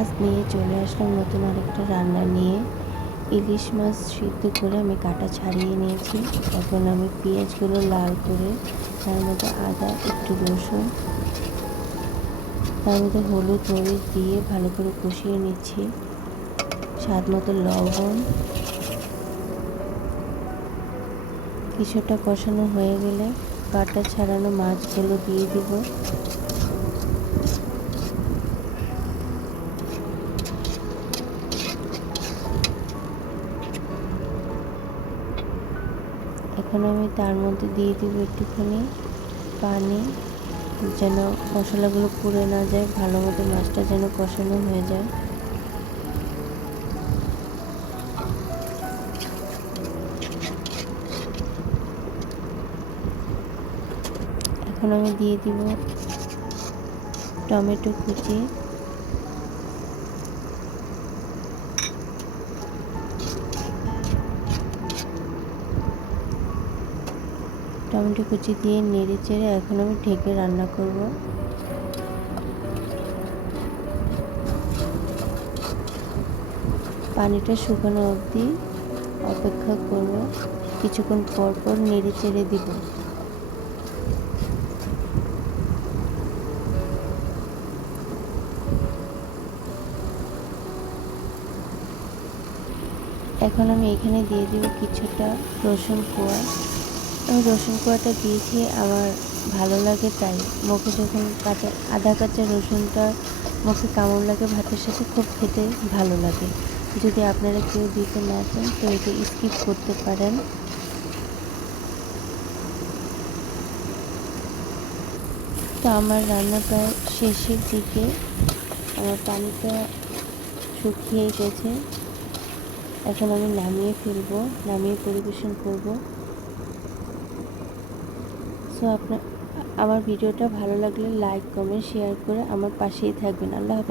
ভাত নিয়ে চলে আসলাম নতুন আরেকটা রান্না নিয়ে। ইলিশ মাছ সিদ্ধ করে আমি কাটা ছাড়িয়ে নিয়েছি। এখন আমি পেঁয়াজগুলো লাল করে তার মধ্যে আদা, একটু রসুন, তার মধ্যে হলুদ মরিচ দিয়ে ভালো করে কষিয়ে নিচ্ছি। স্বাদ মতো লবণ। কিছুটা কষানো হয়ে গেলে কাটা ছাড়ানো মাছগুলো দিয়ে দিব। এখন আমি তার মধ্যে দিয়ে দিব একটুখানি পানি, যেন মশলাগুলো পুড়ে না যায়, ভালো মতো মাছটা যেন কষানো হয়ে যায়। এখন আমি দিয়ে দিব টমেটো কুচি, টমেটো কুচি দিয়ে নেড়ে চেড়ে এখন আমি ঢেকে রান্না করব। পানিটা শুকানো অবধি অপেক্ষা করব। কিছুক্ষণ পর পর নেড়ে চেড়ে দিব। এখন আমি এখানে দিয়ে দিব কিছুটা রসুন কোয়া। আমি রসুন কোয়াটা দিয়েছি আমার ভালো লাগে, তাই মুখে যখন আধা কাঁচা রসুনটা মুখে কামড় লাগে ভাতের সাথে, খুব খেতে ভালো লাগে। যদি আপনারা কেউ দিতে না চান তো এটা স্কিপ করতে পারেন। তো আমার রান্না প্রায় শেষের দিকে, আমার পানিটা শুকিয়ে গেছে। এখন আমি নামিয়ে ফেলবো, নামিয়ে পরিবেশন করব। সো আমার ভিডিওটা ভালো লাগলে লাইক, কমেন্ট, শেয়ার করে আমার পাশেই থাকবেন। আল্লাহ হাফেজ।